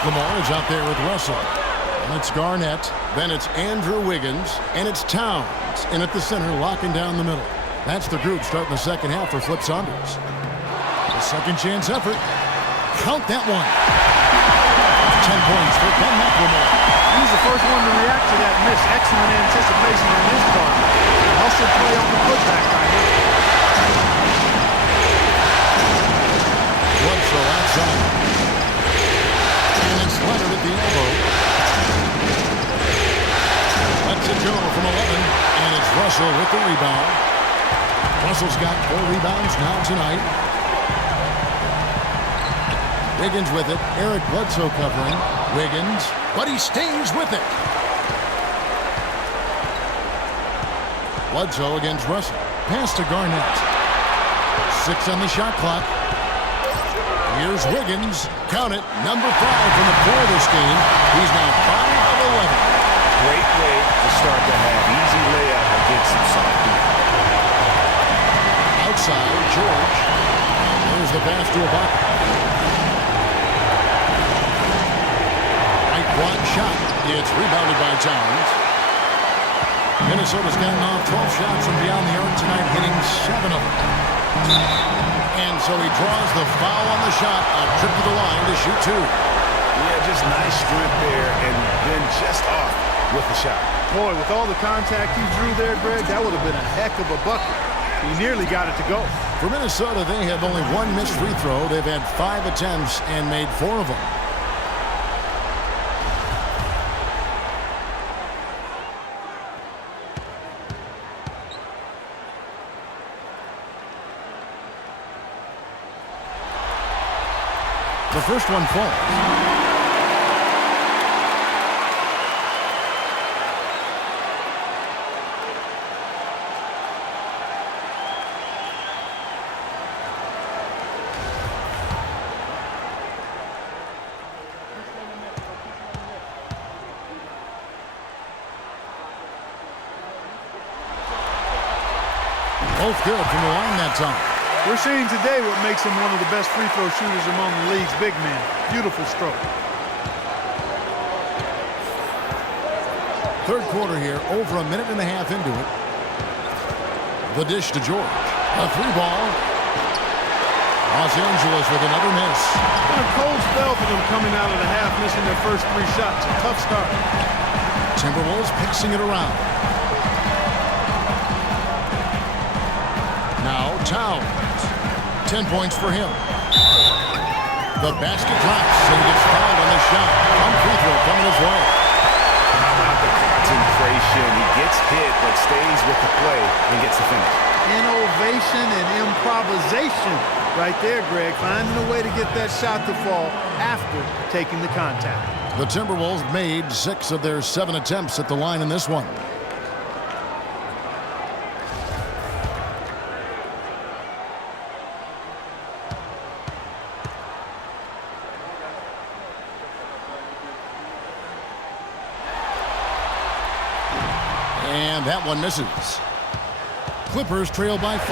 McLemore is out there with Russell. And it's Garnett. Then it's Andrew Wiggins. And it's Towns in at the center, locking down the middle. That's the group starting the second half for Flip Saunders. A second chance effort. Count that one. 10 points for Ben McLemore. He was the first one to react to that miss. Excellent anticipation on his part. Hustle play on the putback by him. Bledsoe outside. And it's Leonard at the elbow. Lets it go from 11. And it's Russell with the rebound. Russell's got 4 rebounds now tonight. Wiggins with it. Eric Bledsoe covering. Wiggins, but he stays with it. Bledsoe against Russell. Pass to Garnett. 6 on the shot clock. Here's Wiggins. Count it. Number 5 from the floor this game. He's now 5 of 11. Great way to start the half. Easy layup against some soft defense. Outside, George. There's the pass to Ibaka. One shot. It's rebounded by Towns. Minnesota's gotten off 12 shots from beyond the arc tonight, hitting 7 of them. And so he draws the foul on the shot. A trip to the line to shoot 2. Yeah, just nice strength there, and then just off with the shot. Boy, with all the contact he drew there, Greg, that would have been a heck of a bucket. He nearly got it to go. For Minnesota, they have only 1 missed free throw. They've had 5 attempts and made 4 of them. The first one falls. Both good from the line that time. We're seeing today what makes him one of the best free throw shooters among the league's big men. Beautiful stroke. Third quarter here, over a minute and a half into it. The dish to George. A 3-ball. Los Angeles with another miss. Been a cold spell for them coming out of the half, missing their first 3 shots. A tough start. Timberwolves passing it around. Now Towns. 10 points for him. The basket drops, and he gets fouled on the shot. One free throw coming his way. How about the concentration? He gets hit, but stays with the play and gets the finish. Innovation and improvisation right there, Greg. Finding a way to get that shot to fall after taking the contact. The Timberwolves made 6 of their 7 attempts at the line in this one. And that one misses. Clippers trail by 5.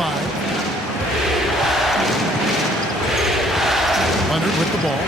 Leonard with the ball.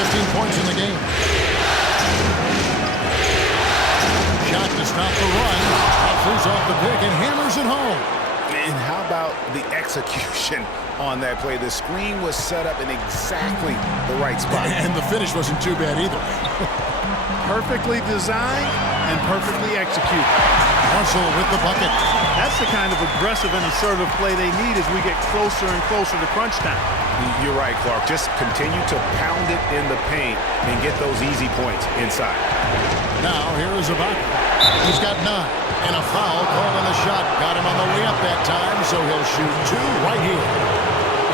15 points in the game. Shot to stop the run. Flees off the pick and hammers it home. And how about the execution on that play? The screen was set up in exactly the right spot. And the finish wasn't too bad either. Perfectly designed and perfectly executed. Russell with the bucket. That's the kind of aggressive and assertive play they need as we get closer and closer to crunch time. You're right, Clark. Just continue to pound it in the paint and get those easy points inside. Now here is Ibaka. He's got 9. And a foul called on the shot. Got him on the way up that time, so he'll shoot 2 right here.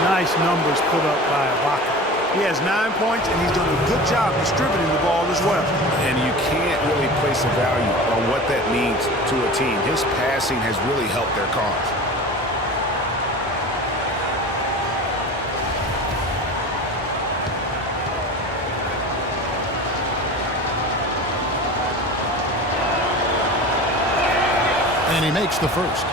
Nice numbers put up by Ibaka. He has 9 points, and he's done a good job distributing the ball as well. And you can't really place a value on what that means to a team. His passing has really helped their cause. And he makes the first.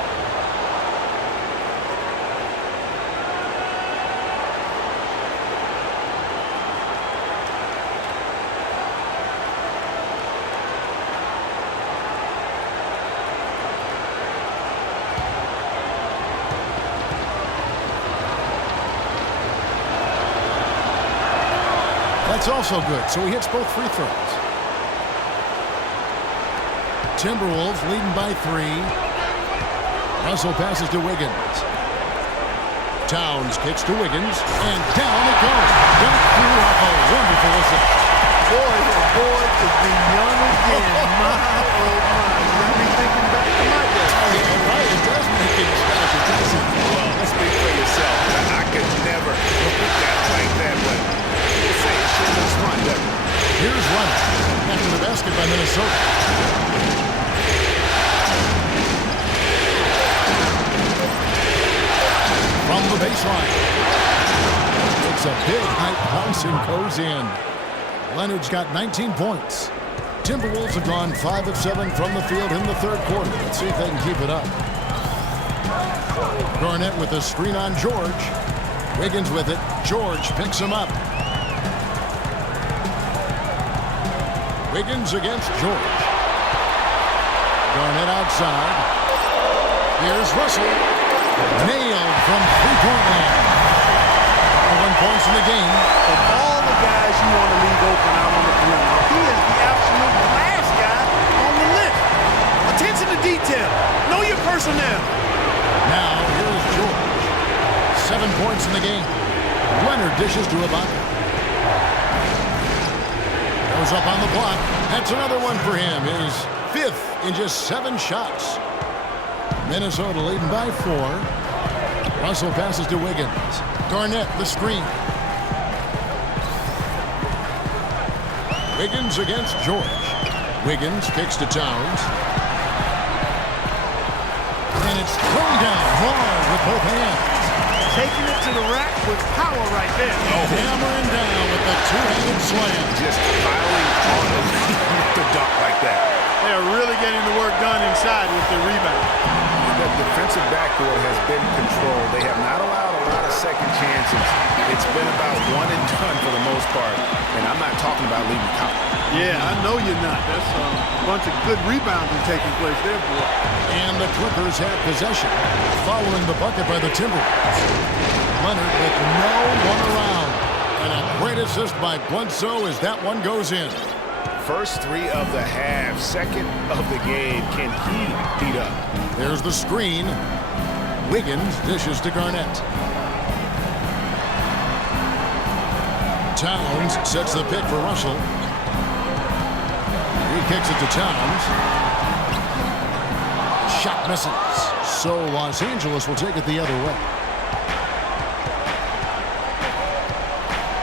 That's also good, so he hits both free throws. Timberwolves leading by 3. Russell passes to Wiggins. Towns kicks to Wiggins, and down it goes. Dunk through off a wonderful assist. Boy, oh boy, to be young again. My, oh my. Got me thinking back to my day. Yeah, right, it does make it special, doesn't it? Well, speak for yourself. I could never look at that like that, but we'll say it sure looks fun, doesn't it? Here's Leonard after the basket by Minnesota. From the baseline. It's a big high bounce and goes in. Leonard's got 19 points. Timberwolves have gone 5 of 7 from the field in the third quarter. Let's see if they can keep it up. Garnett with a screen on George. Wiggins with it. George picks him up. Wiggins against George. Garnett outside. Here's Russell. Nailed from three-point line. 1 points in the game. Of all the guys you want to leave open out on the perimeter, he is the absolute last guy on the list. Attention to detail. Know your personnel. Now, here's George. 7 points in the game. Leonard dishes to Ibaka. Goes up on the block. That's another one for him. His 5th in just 7 shots. Minnesota leading by 4. Russell passes to Wiggins. Garnett, the screen. Wiggins against George. Wiggins kicks to Towns. And it's thrown down hard with both hands. Taking it to the rack with power right there. Hammering down with the two-handed slam. Just piling on the dunk like that. They're really getting the work done inside with the rebound. The defensive backboard has been controlled. They have not allowed a lot of second chances. It's been about one and done for the most part. And I'm not talking about leaving count. Yeah, I know you're not. That's a bunch of good rebounding taking place there, boy. And the Clippers have possession following the bucket by the Timberwolves. Leonard with no one around. And a great assist by Bledsoe as that one goes in. First 3 of the half, second of the game. Can he beat up? There's the screen. Wiggins dishes to Garnett. Towns sets the pick for Russell. He kicks it to Towns. Shot misses. So Los Angeles will take it the other way.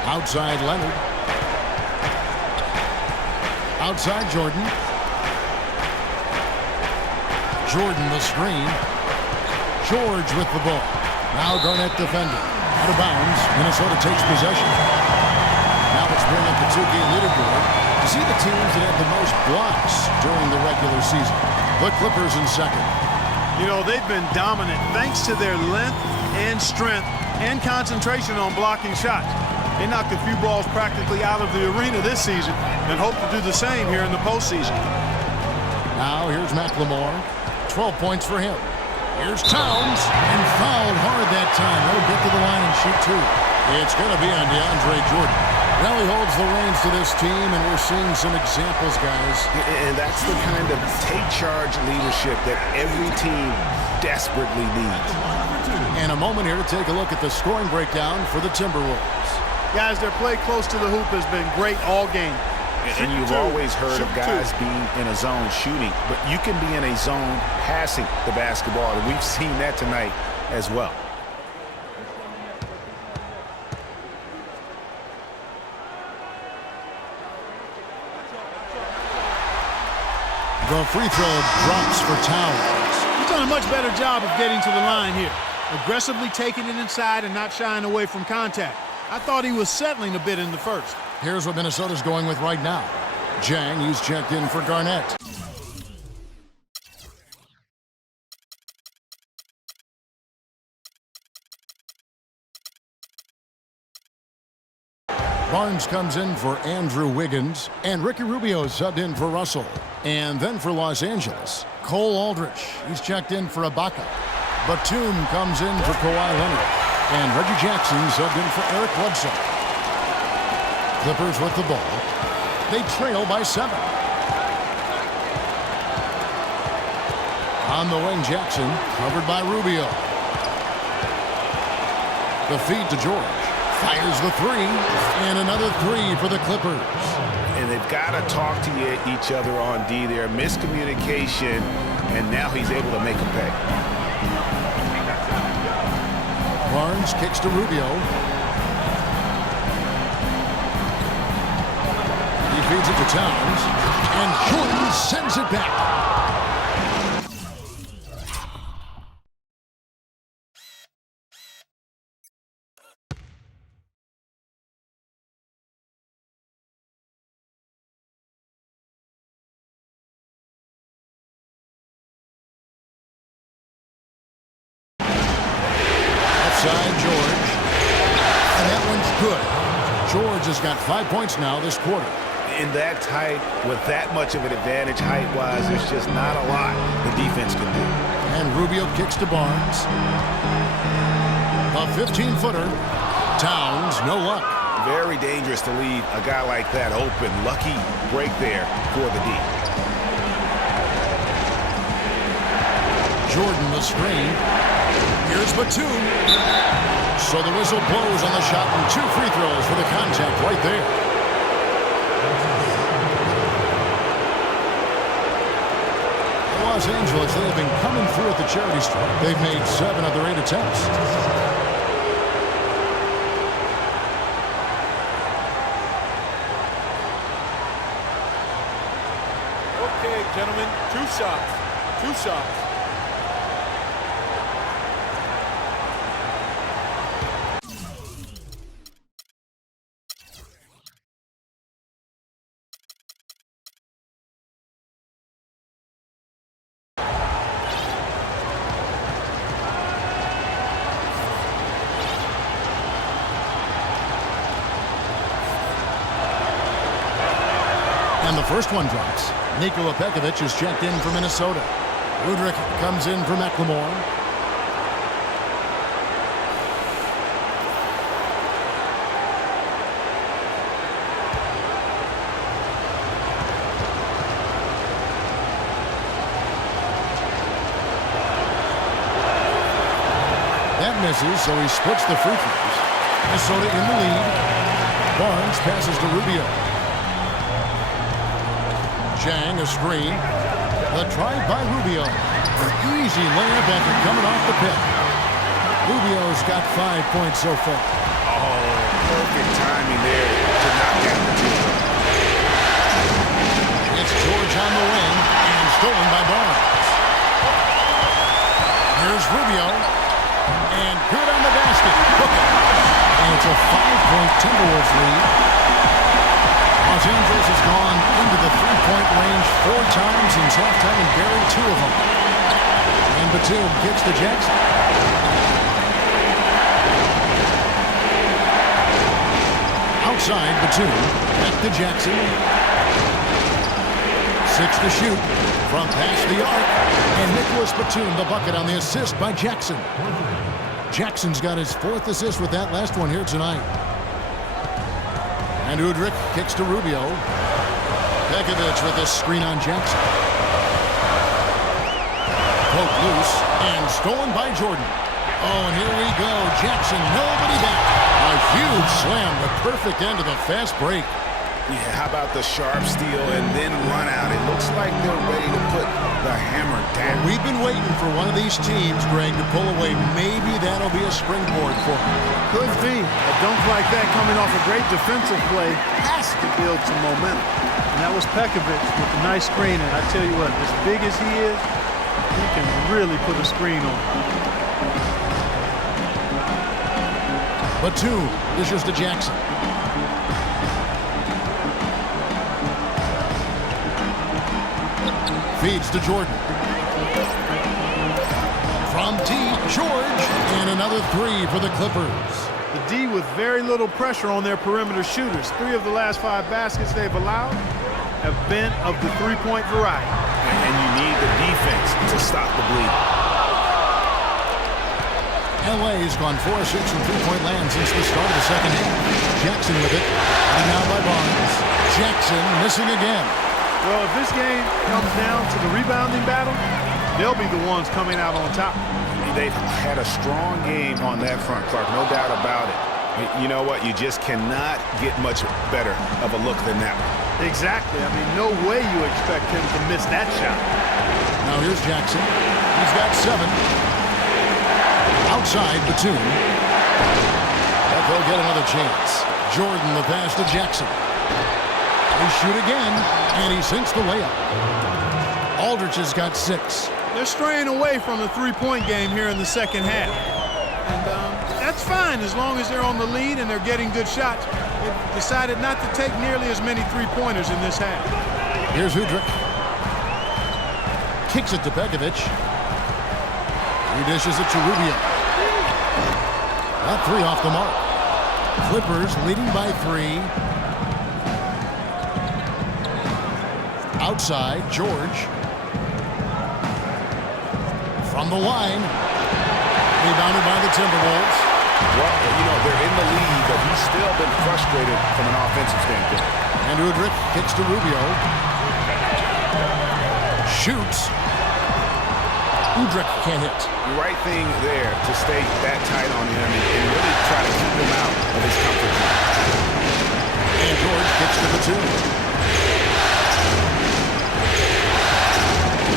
Outside Leonard. Outside Jordan. Jordan the screen. George with the ball. Now Garnett defending. Out of bounds. Minnesota takes possession. Now let's bring up the two-game leaderboard to see the teams that have the most blocks during the regular season. The Clippers in second. You know, they've been dominant thanks to their length and strength and concentration on blocking shots. They knocked a few balls practically out of the arena this season and hope to do the same here in the postseason. Now here's McLemore. 12 points for him. Here's Towns, and fouled hard that time. He'll get to the line and shoot two. It's going to be on DeAndre Jordan. Well, he holds the reins to this team, and we're seeing some examples, guys. And that's the kind of take-charge leadership that every team desperately needs. And a moment here to take a look at the scoring breakdown for the Timberwolves. Guys, their play close to the hoop has been great all game. And you've always heard of guys being in a zone shooting, but you can be in a zone passing the basketball, and we've seen that tonight as well. The free throw drops for Towns. He's done a much better job of getting to the line here. Aggressively taking it inside and not shying away from contact. I thought he was settling a bit in the first. Here's what Minnesota's going with right now. Jang, who's checked in for Garnett. Barnes comes in for Andrew Wiggins, and Ricky Rubio subbed in for Russell. And then for Los Angeles, Cole Aldrich. He's checked in for Ibaka. Batum comes in for Kawhi Leonard. And Reggie Jackson subbed in for Eric Bledsoe. Clippers with the ball. They trail by 7. On the wing, Jackson, covered by Rubio. The feed to George. Fires the three, and another three for the Clippers. And they've got to talk to each other on D there. Miscommunication, and now he's able to make a pay. Barnes kicks to Rubio. He feeds it to Towns, and Jordan sends it back. Side George, and that one's good. George has got 5 points now this quarter. In that tight, with that much of an advantage height-wise, there's just not a lot the defense can do. And Rubio kicks to Barnes. A 15-footer. Towns, no luck. Very dangerous to leave a guy like that open. Lucky break there for the D. Jordan the screen. Here's Batum. So the whistle blows on the shot and 2 free throws for the contact right there. Los Angeles, they have been coming through at the charity stripe. They've made 7 of their 8 attempts. Okay, gentlemen, 2 shots. 2 shots. And the first one drops. Nikola Pekovic is checked in for Minnesota. Udrich comes in for McLemore. That misses, so he splits the free throws. Minnesota in the lead. Barnes passes to Rubio. Jang, a screen. The drive by Rubio. An easy layup after coming off the pick. Rubio's got 5 points so far. Oh, perfect timing there to knock down the 2. It's George on the wing and stolen by Barnes. Here's Rubio. And good on the basket. Hook it. And it's a 5-point Timberwolves lead. Los Angeles has gone into the 3-point range 4 times since halftime and buried 2 of them. And Batum kicks to Jackson. Outside, Batum. Back to Jackson. 6 to shoot. From past the arc. And Nicholas Batum, the bucket on the assist by Jackson. Jackson's got his 4th assist with that last one here tonight. And Udrih kicks to Rubio. Pekovic with the screen on Jackson. Poked loose and stolen by Jordan. Oh, and here we go. Jackson, nobody back. A huge slam, the perfect end of the fast break. Yeah, how about the sharp steal and then run out? It looks like they're ready to put the hammer down. We've been waiting for one of these teams, Greg, to pull away. Maybe that'll be a springboard for them. Could be. A dunk like that coming off a great defensive play has to build some momentum. And that was Pekovic with a nice screen. And I tell you what, as big as he is, he can really put a screen on. Batum dishes to Jackson. Feeds to Jordan. From T, George, and another 3 for the Clippers. The D with very little pressure on their perimeter shooters. 3 of the last 5 baskets they've allowed have been of the three-point variety. And you need the defense to stop the bleed. LA's gone 4 of 6 from three-point land since the start of the second half. Jackson with it. And now by Barnes. Jackson missing again. Well, if this game comes down to the rebounding battle, they'll be the ones coming out on top. They've had a strong game on that front, Clark, no doubt about it. You know what? You just cannot get much better of a look than that one. Exactly. I mean, no way you expect him to miss that shot. Now here's Jackson. He's got 7. Outside, Batum. They'll get another chance. Jordan, the pass to Jackson. They shoot again, and he sinks the layup. Aldridge has got 6. They're straying away from the three-point game here in the second half. And that's fine as long as they're on the lead and they're getting good shots. They've decided not to take nearly as many three-pointers in this half. Here's Udrih. Kicks it to Pekovic. He dishes it to Rubio. That 3 off the mark. Clippers leading by 3. Outside, George. From the line. Rebounded by the Timberwolves. Well, you know, they're in the lead, but he's still been frustrated from an offensive standpoint. And Udrih kicks to Rubio. Shoots. Udrih can't hit. The right thing there to stay that tight on him and really try to keep him out of his comfort zone. And George kicks to Batum.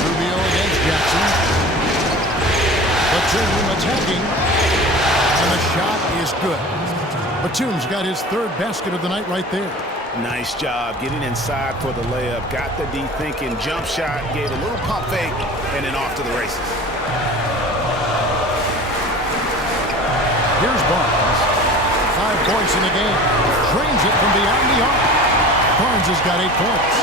Rubio against Jackson. Batum attacking. And the shot is good. Batum's got his 3rd basket of the night right there. Nice job getting inside for the layup. Got the D thinking. Jump shot. Gave a little pump fake. And then off to the races. Here's Barnes. 5 points in the game. Drains it from beyond the arc. Barnes has got 8 points.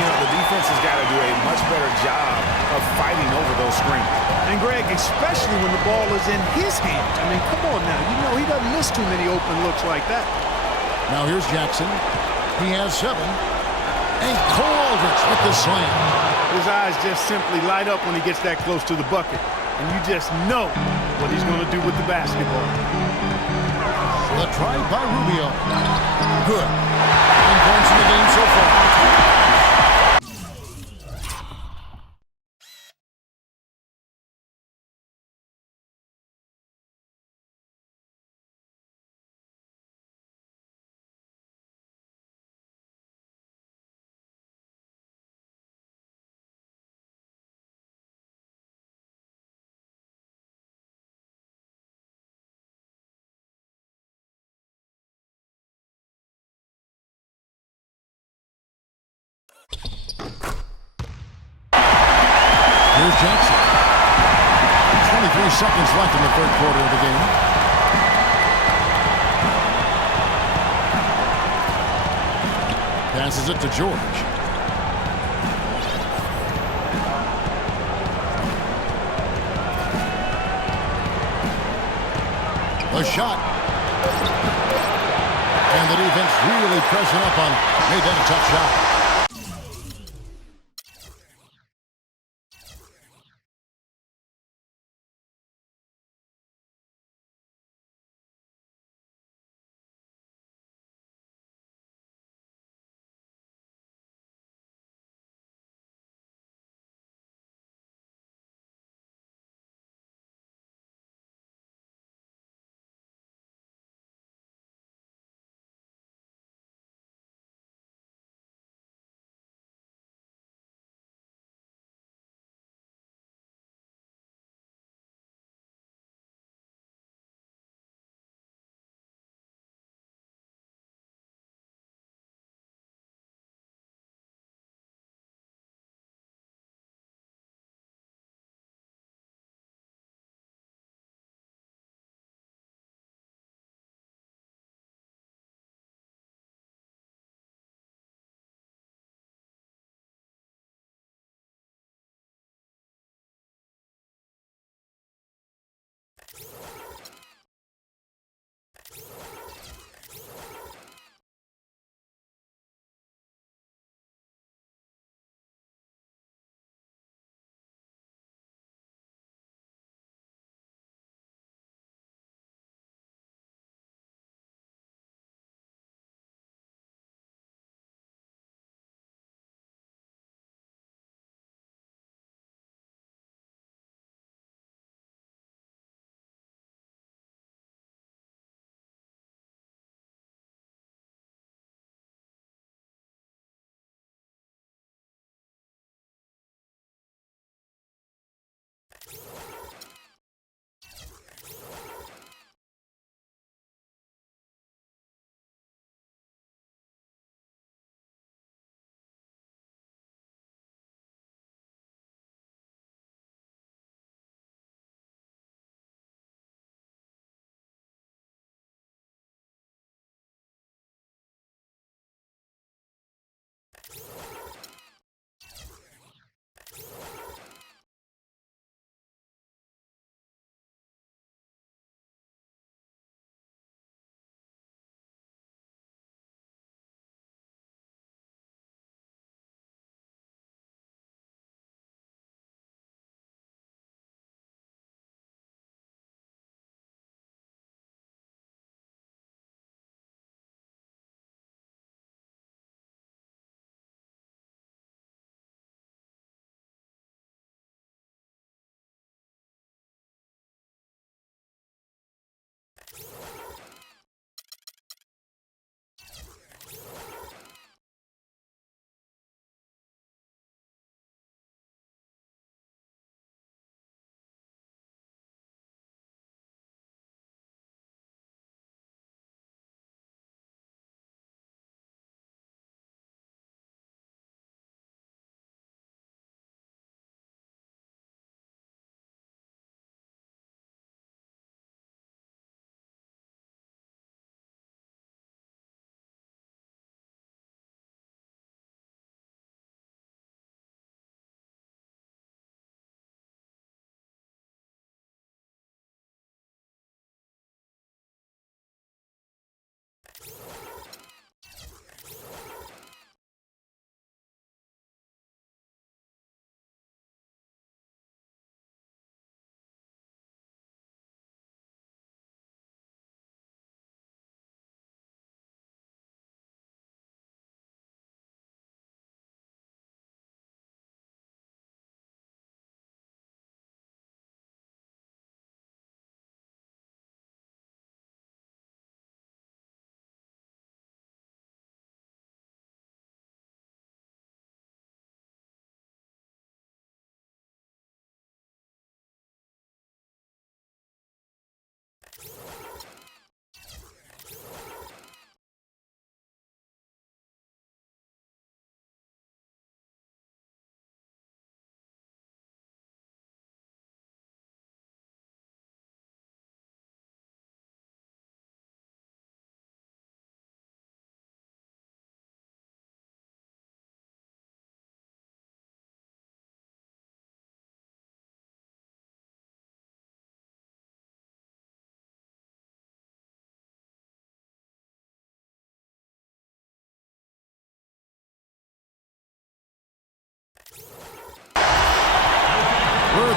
You know, the defense has got to do a much better job of fighting over those screens. And Greg, especially when the ball is in his hand. I mean, come on now. You know he doesn't miss too many open looks like that. Now here's Jackson. He has 7. And Cole Aldridge with the slam. His eyes just simply light up when he gets that close to the bucket. And you just know what he's going to do with the basketball. The try by Rubio. Good. 9 points in the game so far. Here's Jackson. 23 seconds left in the 3rd quarter of the game. Passes it to George. A shot. And the defense really pressing up on him. Made that a tough shot.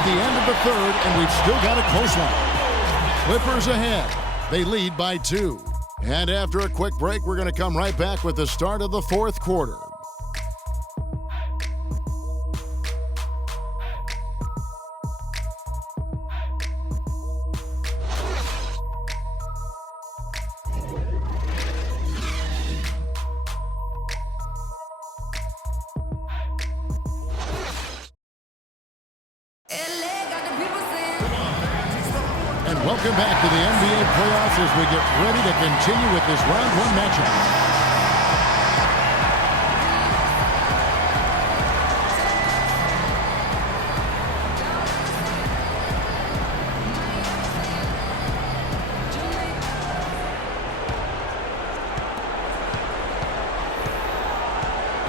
the end of the third, and we've still got a close one. Clippers ahead. They lead by 2. And after a quick break, we're going to come right back with the start of the fourth quarter. And welcome back to the NBA playoffs as we get ready to continue with this round 1 matchup.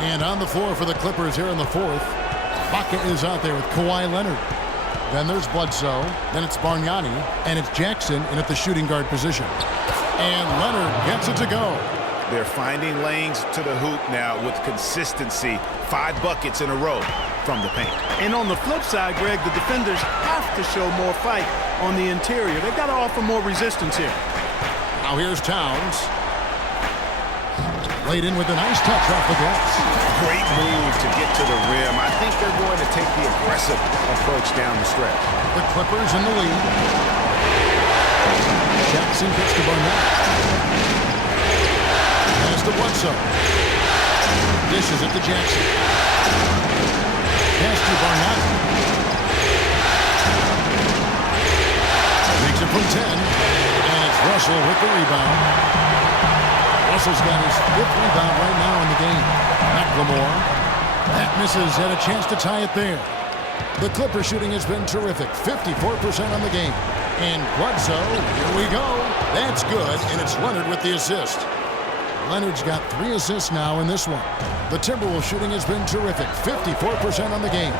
And on the floor for the Clippers here in the fourth, Baca is out there with Kawhi Leonard. Then there's Bledsoe, then it's Bargnani, and it's Jackson in at the shooting guard position. And Leonard gets it to go. They're finding lanes to the hoop now with consistency. 5 buckets in a row from the paint. And on the flip side, Greg, the defenders have to show more fight on the interior. They've got to offer more resistance here. Now here's Towns. Laid in with a nice touch off the glass. Great move to get to the rim. I think they're going to take the aggressive approach down the stretch. The Clippers in the lead. Jackson gets to Barnett. Pass to Bledsoe. Dishes it to Jackson. Pass to Barnett. Makes it from 10. And it's Russell with the rebound. Russell's got his 5th rebound right now in the game. McLemore. That misses, had a chance to tie it there. The Clipper shooting has been terrific. 54% on the game. And Bledsoe, here we go. That's good, and it's Leonard with the assist. Leonard's got 3 assists now in this one. The Timberwolves shooting has been terrific. 54% on the game.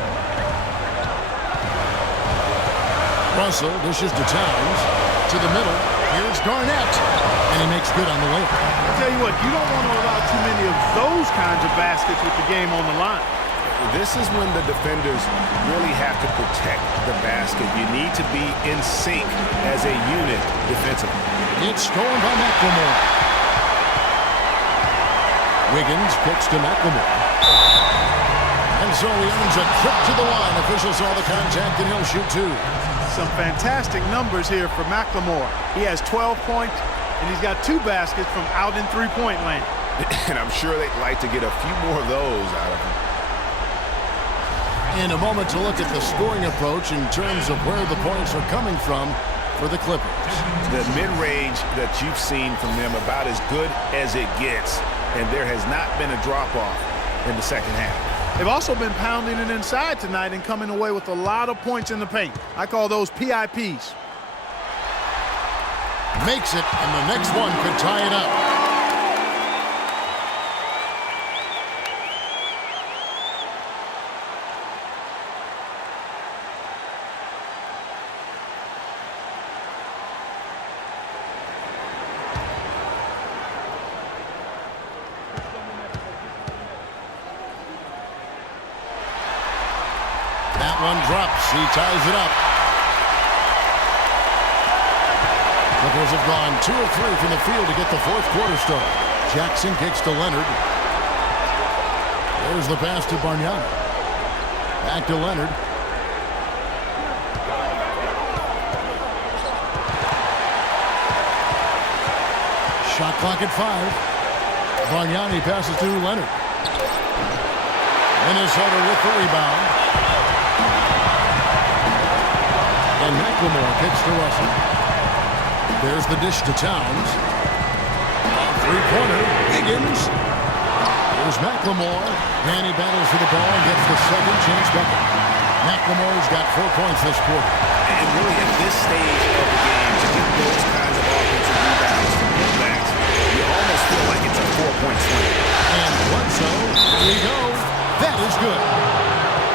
Russell dishes to Towns. To the middle. Here's Garnett. And he makes good on the way. I'll tell you what, you don't want to allow too many of those kinds of baskets with the game on the line. This is when the defenders really have to protect the basket. You need to be in sync as a unit defensively. It's stolen by McLemore. Wiggins kicks to McLemore. And so he earns a trip to the line. Official saw the contact, and he'll shoot 2. Some fantastic numbers here for McLemore. He has 12 points, and he's got 2 baskets from out in three-point land. And I'm sure they'd like to get a few more of those out of him. In a moment to look at the scoring approach in terms of where the points are coming from for the Clippers. The mid-range that you've seen from them about as good as it gets, and there has not been a drop-off in the second half. They've also been pounding it inside tonight and coming away with a lot of points in the paint. I call those PIPs. Makes it, and the next one could tie it up. That one drops. He ties it up. Clippers have gone 2 of 3 from the field to get the fourth quarter started. Jackson kicks to Leonard. There's the pass to Bargnani. Back to Leonard. Shot clock at 5. Bargnani passes to Leonard. Minnesota with the rebound. And McLemore kicks to Russell. There's the dish to Towns. Three-pointer. Wiggins. There's McLemore. And he battles for the ball and gets the second chance bucket. McLemore's got 4 points this quarter. And really at this stage of the game, to get those kinds of offensive rebounds from putbacks, you almost feel like it's a 4-point swing. And Bledsoe, here we go. That is good.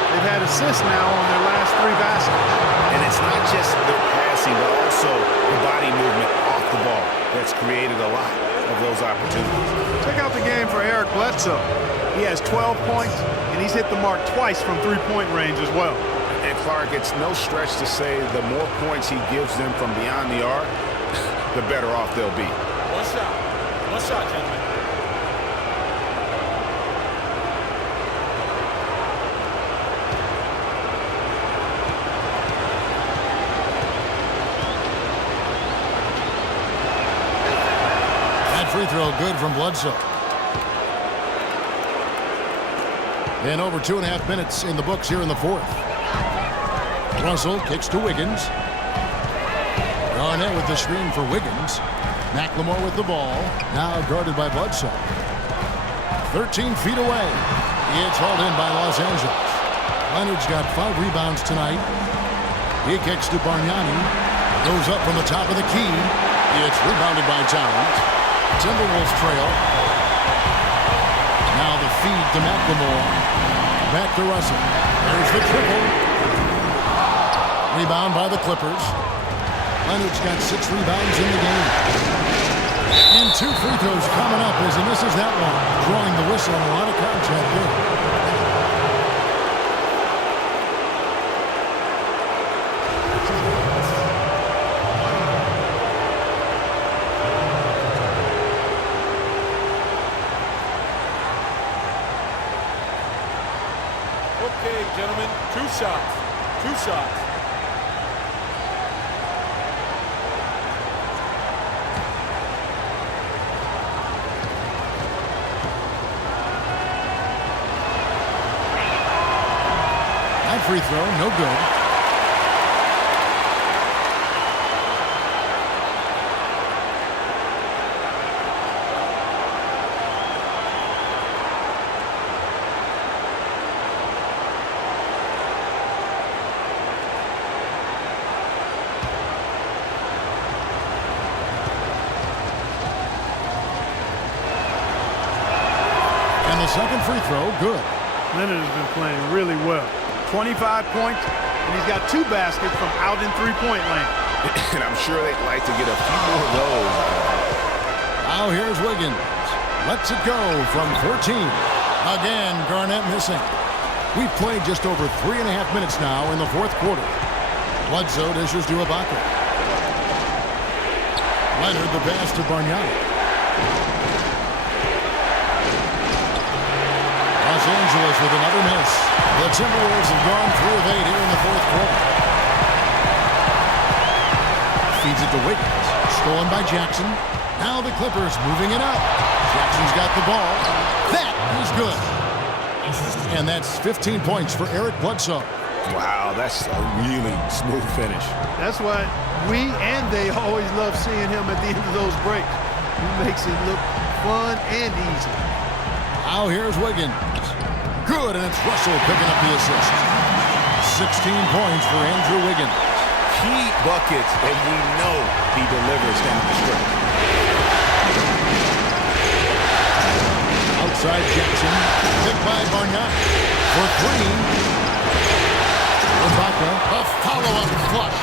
They've had assists now on their last 3 baskets. And it's not just their passing, but also the body movement off the ball that's created a lot of those opportunities. Check out the game for Eric Bledsoe. He has 12 points, and he's hit the mark twice from three-point range as well. And Clark, it's no stretch to say the more points he gives them from beyond the arc, the better off they'll be. One shot, gentlemen. That free throw good from Bledsoe. And over 2.5 minutes in the books here in the fourth. Russell kicks to Wiggins. Garnett with the screen for Wiggins. McLemore with the ball. Now guarded by Bledsoe. 13 feet away. It's hauled in by Los Angeles. Leonard's got 5 rebounds tonight. He kicks to Bargnani. Goes up from the top of the key. It's rebounded by Towns. Timberwolves trail. Now the feed to McLemore. Back to Russell. There's the triple. Rebound by the Clippers. Leonard's got 6 rebounds in the game. And 2 free throws coming up as he misses that one. Drawing the whistle and a lot of contact there. Okay, gentlemen, 2 shots. 2 shots. Free throw, no good. And the second free throw, good. Leonard has been playing really well. 25 points, and he's got 2 baskets from out in three-point land. And I'm sure they'd like to get a few more of those. Now here's Wiggins. Lets it go from 14. Again, Garnett missing. We've played just over 3.5 minutes now in the fourth quarter. Bledsoe dishes to Ibaka. Leonard the pass to Bargnani. Los Angeles with another miss. The Timberwolves have gone 3 of 8 here in the fourth quarter. Feeds it to Wiggins. Stolen by Jackson. Now the Clippers moving it up. Jackson's got the ball. That is good. And that's 15 points for Eric Bledsoe. Wow, that's a really smooth finish. That's why we and they always love seeing him at the end of those breaks. He makes it look fun and easy. Now here's Wiggins. Good, and it's Russell picking up the assist. 16 points for Andrew Wiggins. Key buckets, and we know he delivers down the stretch. Outside Jackson. Picked by Bargnani. For 3. Ibaka, a follow-up flush.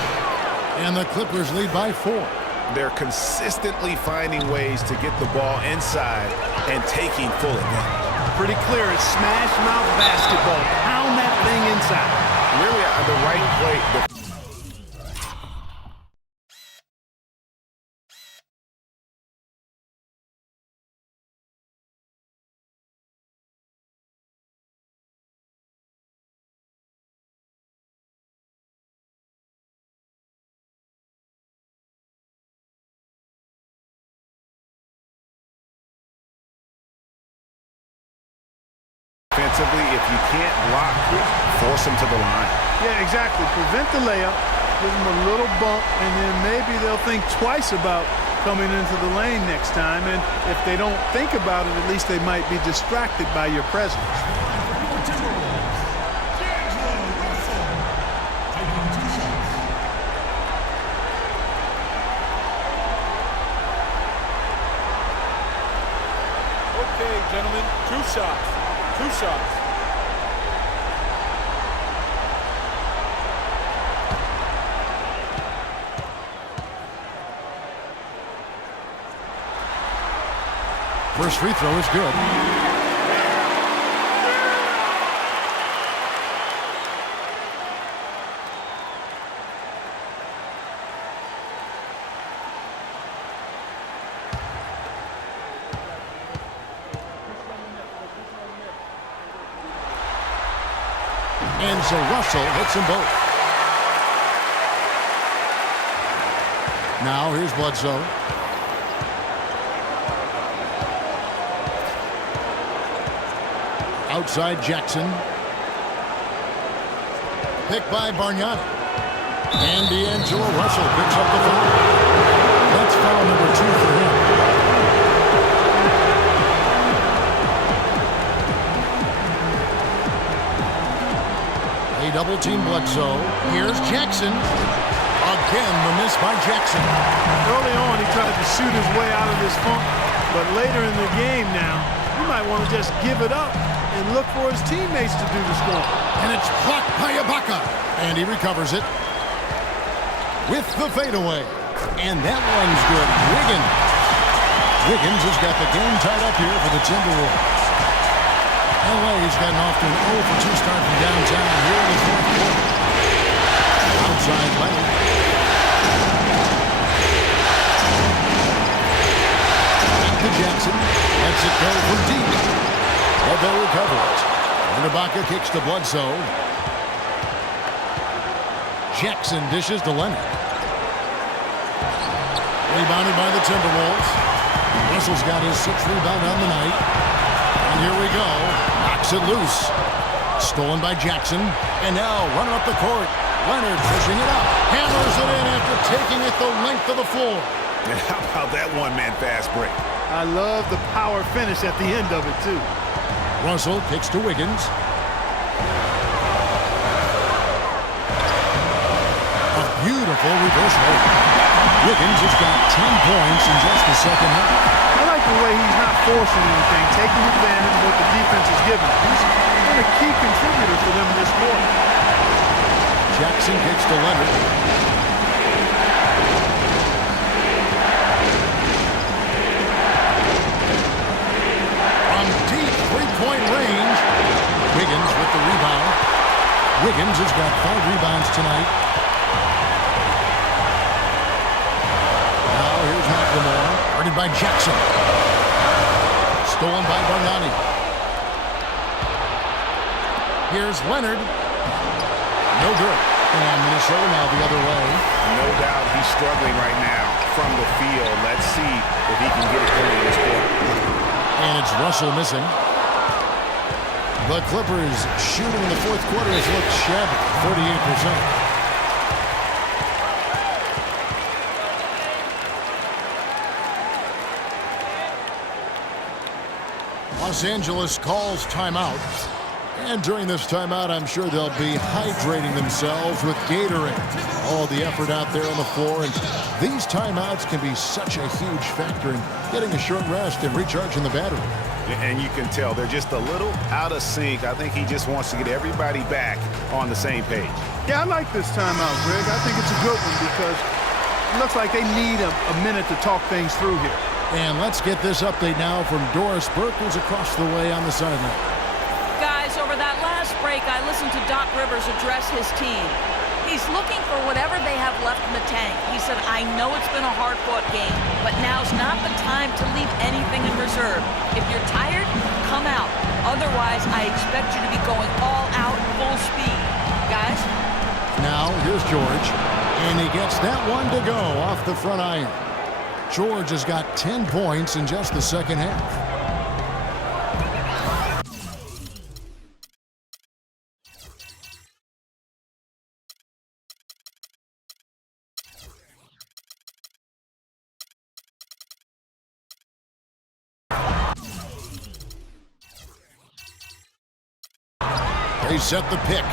And the Clippers lead by 4. They're consistently finding ways to get the ball inside and taking full advantage. Pretty clear, it's smash mouth basketball. Pound that thing inside. Really, the right play. Defensively, if you can't block, force them to the line. Yeah, exactly. Prevent the layup, give them a little bump, and then maybe they'll think twice about coming into the lane next time. And if they don't think about it, at least they might be distracted by your presence. Okay, gentlemen, 2 shots. 2 shots. First free throw is good. And so Russell hits them both. Now here's Bledsoe. Outside Jackson. Picked by Bargnani. And D'Angelo Russell picks up the foul. That's foul number 2 for him. They double team Bledsoe. Here's Jackson. Again, the miss by Jackson. Early on, he tried to shoot his way out of this funk, but later in the game now, you might want to just give it up and look for his teammates to do the scoring. And it's blocked by Ibaka. And he recovers it with the fadeaway. And that one's good. Wiggins has got the game tied up here for the Timberwolves. LA's gotten off to an 0 for 2 start from downtown here in the fourth quarter. Outside Leonard. Back to Jackson. Lets it go for deep. But they recover it. And Ibaka kicks to Bledsoe. Jackson dishes to Leonard. Rebounded by the Timberwolves. Russell's got his 6th rebound on the night. And here we go. Knocks it loose. Stolen by Jackson. And now running up the court. Leonard pushing it up. Hammers it in after taking it the length of the floor. And how about that one-man fast break? I love the power finish at the end of it, too. Russell kicks to Wiggins. A beautiful reverse layup. Wiggins has got 10 points in just the second half. I like the way he's not forcing anything, taking advantage of what the defense is giving him. He's been a key contributor for them this quarter. Jackson kicks to Leonard. From deep three-point range, Wiggins with the rebound. Wiggins has got 5 rebounds tonight. Now here's McLemore, guarded by Jackson. Stolen by Bargnani. Here's Leonard. No good. And Minnesota now the other way. No doubt he's struggling right now from the field. Let's see if he can get it going in this quarter. And it's Russell missing. The Clippers shooting in the fourth quarter has looked shabby, 38%. Los Angeles calls timeout. And during this timeout, I'm sure they'll be hydrating themselves with Gatorade. All the effort out there on the floor. And these timeouts can be such a huge factor in getting a short rest and recharging the battery. And you can tell they're just a little out of sync. I think he just wants to get everybody back on the same page. Yeah, I like this timeout, Greg. I think it's a good one because it looks like they need a minute to talk things through here. And let's get this update now from Doris Burke, who's across the way on the sideline. Guys, over that last break, I listened to Doc Rivers address his team. He's looking for whatever they have left in the tank. He said, I know it's been a hard-fought game, but now's not the time to leave anything in reserve. If you're tired, come out. Otherwise, I expect you to be going all out full speed. Guys? Now, here's George, and he gets that one to go off the front iron. George has got 10 points in just the second half. They set the pick,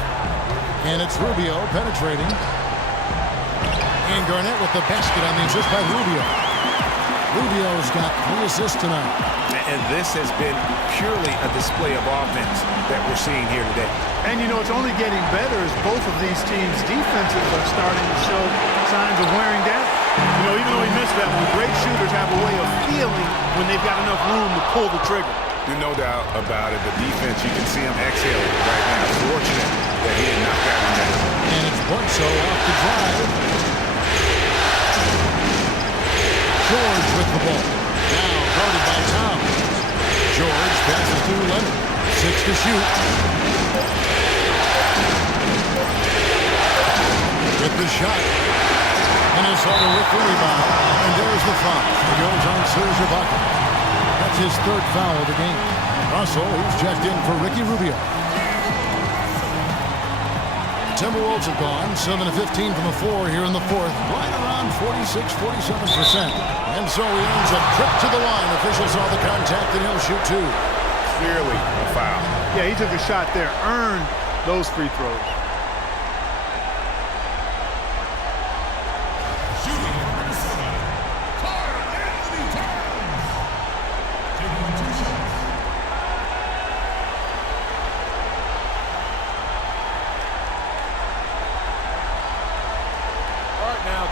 and it's Rubio penetrating. And Garnett with the basket on the assist by Rubio. Rubio's got 3 assists tonight. And this has been purely a display of offense that we're seeing here today. And, you know, it's only getting better as both of these teams' defenses are starting to show signs of wearing down. You know, even though he missed that one, great shooters have a way of feeling when they've got enough room to pull the trigger. No doubt about it. The defense, you can see him exhaling right now. Fortunate that he had knocked that one down. And it's Bledsoe off the drive. George with the ball. Now guarded by Towns. George passes to Leonard. 6 to shoot. with the shot. Minnesota with the rebound. And there's the foul. It goes on Serge Ibaka. That's his third foul of the game. Russell, he's checked in for Ricky Rubio. Timberwolves have gone 7 of 15 from the floor here in the fourth, right around 46-47%. And so he earns a trip to the line. Officials saw the contact and he'll shoot two. Clearly a foul. Yeah, he took a shot there, earned those free throws.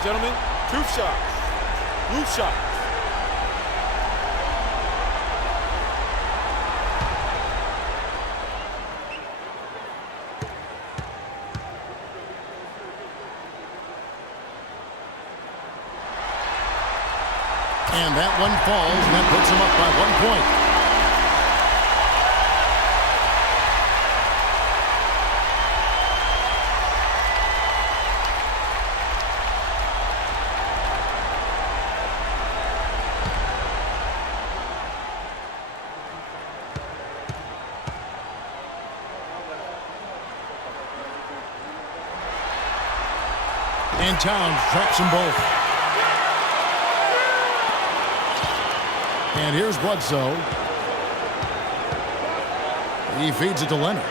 Gentlemen, two shots. Loose shots. And that one falls, and that puts him up by 1 point. And Towns traps them both. And here's Bledsoe. He feeds it to Leonard.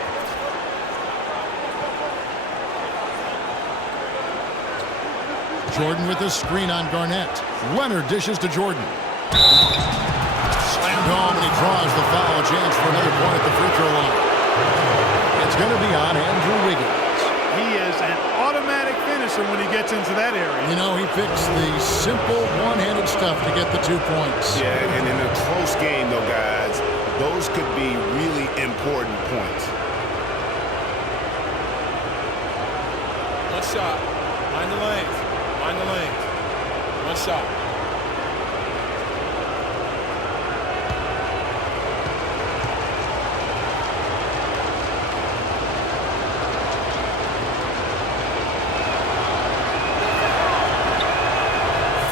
Jordan with the screen on Garnett. Leonard dishes to Jordan. Slammed home, and he draws the foul. Chance for another point at the free throw line. It's going to be on Andrew Wiggins. He is an automatic finisher when he gets into that area. You know, he picks the simple one-handed stuff to get the 2 points. Yeah, and in a close game, though, guys, those could be really important points. One shot. Mind the lanes. Mind the lanes. One shot.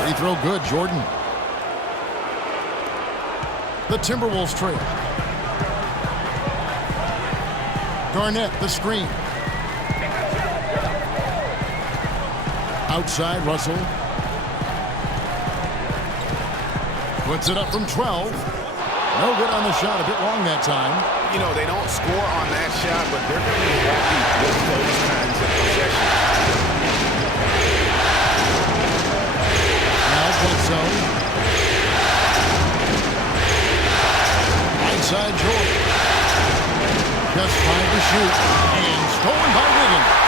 Free throw good, Jordan. The Timberwolves trail. Garnett, the screen. Outside, Russell. Puts it up from 12. No good on the shot, a bit long that time. You know, they don't score on that shot, but they're going to be happy with those kinds of possessions. Now Bledsoe. Inside Jordan. Just 5 to shoot. And stolen by Wiggins.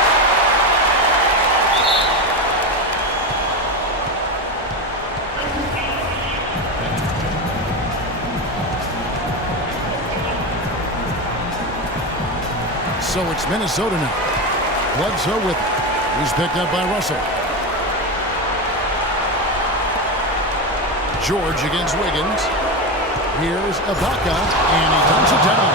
So it's Minnesota now. Bledsoe with it. He's picked up by Russell. George against Wiggins. Here's Ibaka, and he dumps it down.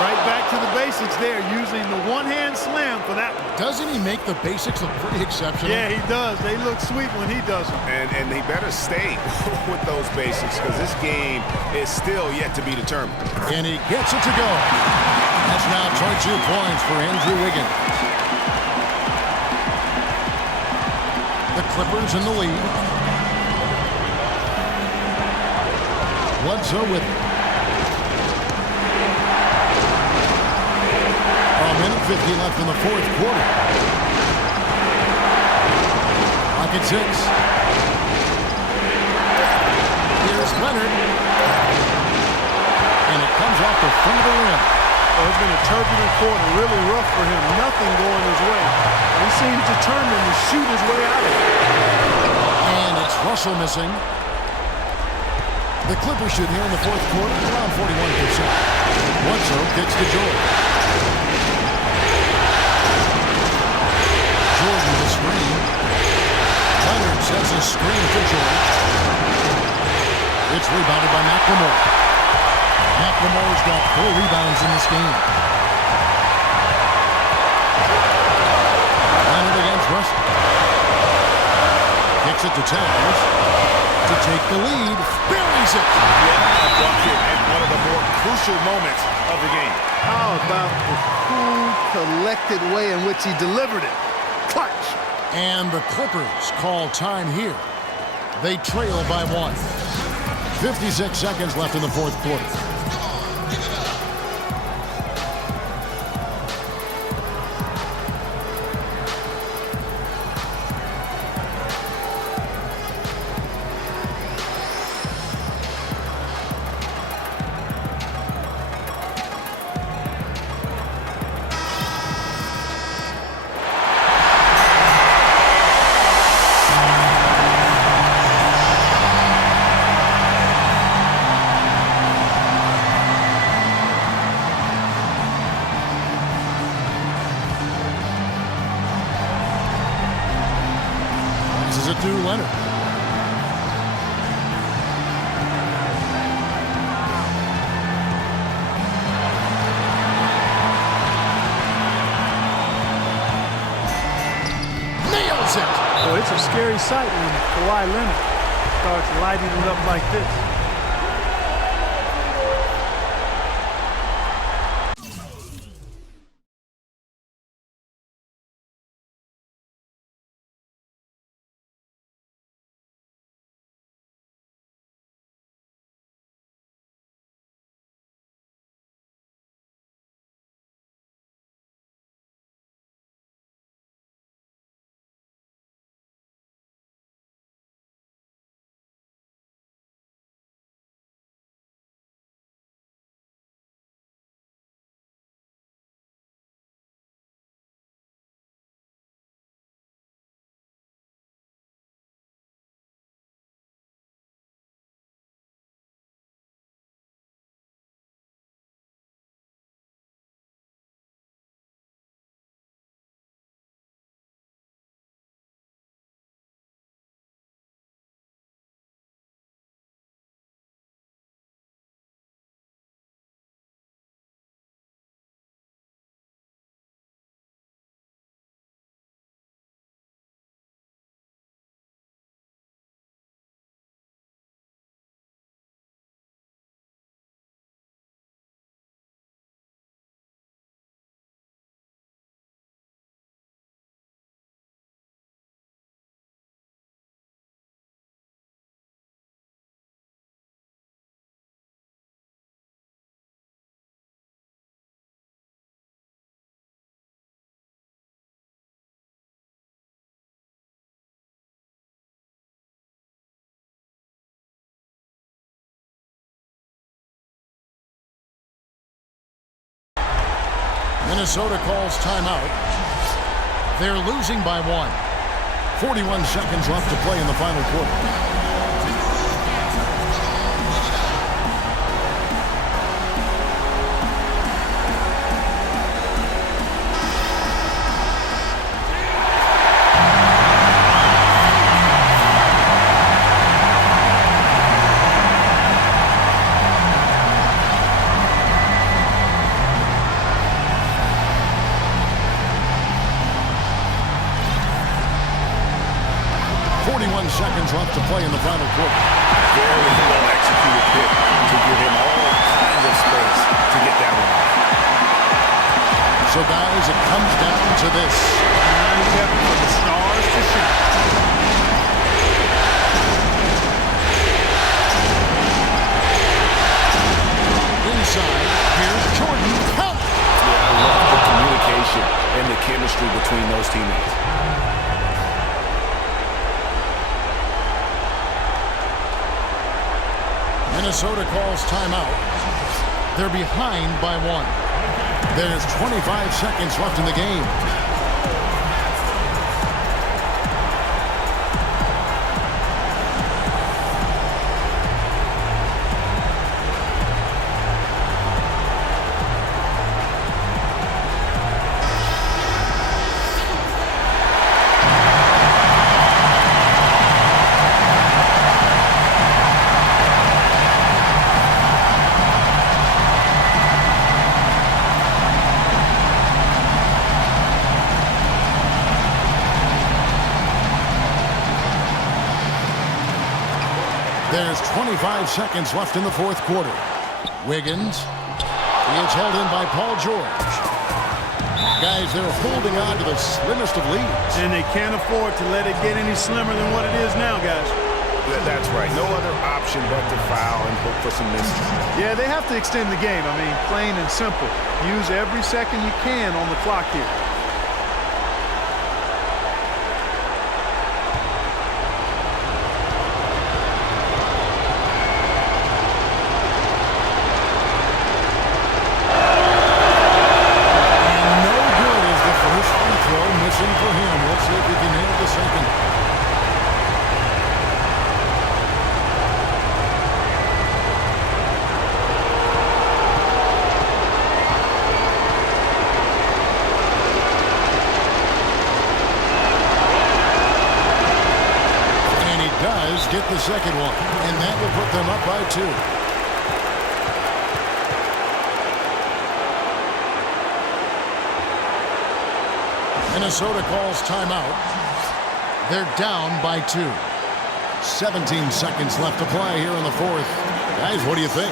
Right back to the basics there, using the one-hand slam for that one. Doesn't he make the basics look pretty exceptional? Yeah, he does. They look sweet when he does them. And he better stay with those basics because this game is still yet to be determined. And he gets it to go. That's now 22 points for Andrew Wiggins. The Clippers in the lead. Bledsoe with it. A minute 50 left in the fourth quarter. Clock at 6. Here's Leonard. And it comes off the front of the rim. Oh, it's been a turbulent quarter, really rough for him. Nothing going his way. He seems determined to shoot his way out of it. And it's Russell missing. The Clippers shoot here in the fourth quarter around 41%. Bledsoe kicks to George. Jordan the screen. Leonard sets a screen for George. It's rebounded by McLemore. McLemore's got 4 rebounds in this game. Leonard against Russell. Towns to take the lead. Buries it. Yeah, a bucket at one of the more crucial moments of the game. How about the cool, collected way in which he delivered it? Clutch. And the Clippers call time here. They trail by 1. 56 seconds left in the fourth quarter. To Leonard. Nails it. Well, it's a scary sight when Kawhi Leonard starts lighting it up like this. Minnesota calls timeout. They're losing by 1. 41 seconds left to play in the final quarter. Seconds left to play in the final quarter. Very well executed pick to give him all kinds of space to get that one off. So guys, it comes down to this. For the stars to shine. Inside, here's Jordan. Count! Yeah, I love the communication and the chemistry between those teammates. Minnesota calls timeout. They're behind by 1. There's 25 seconds left in the game. There's 25 seconds left in the fourth quarter. Wiggins. He is held in by Paul George. Guys, they're holding on to the slimmest of leads. And they can't afford to let it get any slimmer than what it is now, guys. That's right. No other option but to foul and hope for some misses. Yeah, they have to extend the game. I mean, plain and simple. Use every second you can on the clock here. For him. Let's see if he can nail the second. And he does get the second one. And that will put them up by 2. Minnesota calls timeout. They're down by 2. 17 seconds left to play here in the fourth. Guys, what do you think?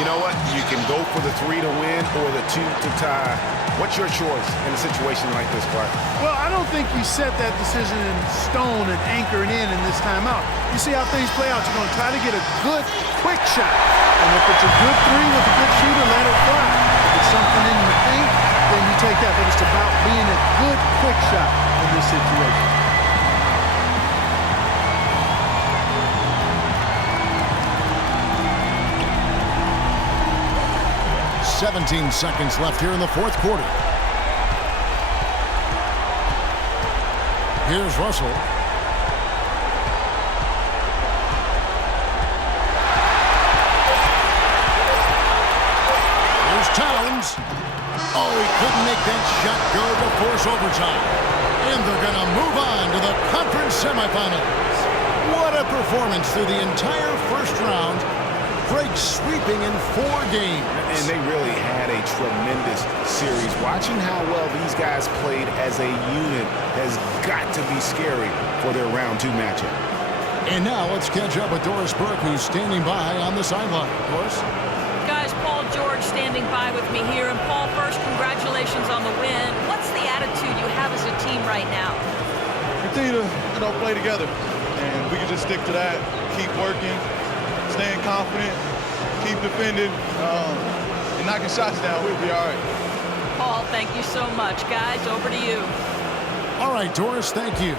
You know what? You can go for the 3 to win or the 2 to tie. What's your choice in a situation like this, Clark? Well, I don't think you set that decision in stone and anchor it in this timeout. You see how things play out. You're going to try to get a good, quick shot. And if it's a good 3 with a good shooter, let it fly. If it's something in the paint, then you take that. But it's about being a good, quick shot in this situation. "17 seconds left here in the fourth quarter. Here's Russell. Here's Towns. Oh, he couldn't make that shot go to force overtime. And they're going to move on to the conference semifinals. What a performance through the entire first round. Breaks sweeping in 4 games. And they really had a tremendous series. Watching how well these guys played as a unit has got to be scary for their round 2 matchup. And now let's catch up with Doris Burke, who's standing by on the sideline. Doris? Guys, Paul George standing by with me here. And Paul, first, congratulations on the win. What's the attitude you have as a team right now? Continue to play together. And we can just stick to that, keep working, staying confident, keep defending, and knocking shots down. We'll be all right. Paul, thank you so much. Guys, over to you. All right, Doris, thank you.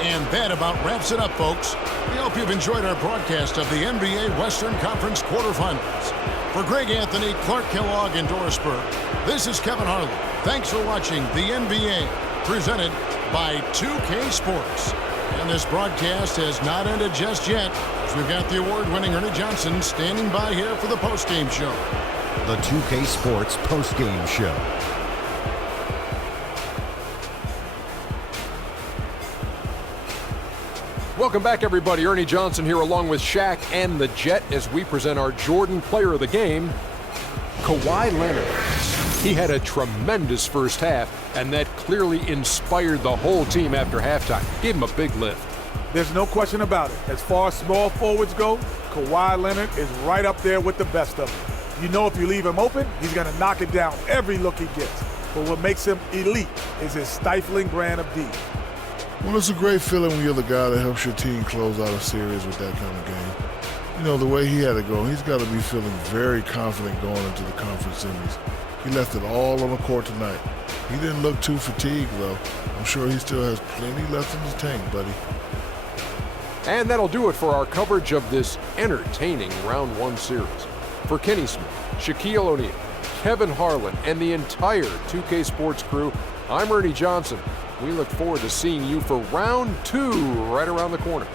And that about wraps it up, folks. We hope you've enjoyed our broadcast of the NBA Western Conference quarterfinals. For Greg Anthony, Clark Kellogg, and Doris Burke, this is Kevin Harlan. Thanks for watching the NBA, presented by 2K Sports. And this broadcast has not ended just yet, as we've got the award-winning Ernie Johnson standing by here for the postgame show. The 2K Sports postgame show. Welcome back, everybody. Ernie Johnson here along with Shaq and the Jet as we present our Jordan Player of the Game, Kawhi Leonard. He had a tremendous first half, and that clearly inspired the whole team after halftime. Gave him a big lift. There's no question about it. As far as small forwards go, Kawhi Leonard is right up there with the best of them. You know if you leave him open, he's going to knock it down every look he gets. But what makes him elite is his stifling brand of D. Well, it's a great feeling when you're the guy that helps your team close out a series with that kind of game. You know, the way he had it go, he's got to be feeling very confident going into the conference semis. He left it all on the court tonight. He didn't look too fatigued, though. I'm sure he still has plenty left in his tank, buddy. And that'll do it for our coverage of this entertaining Round 1 series. For Kenny Smith, Shaquille O'Neal, Kevin Harlan, and the entire 2K Sports crew, I'm Ernie Johnson. We look forward to seeing you for Round 2 right around the corner.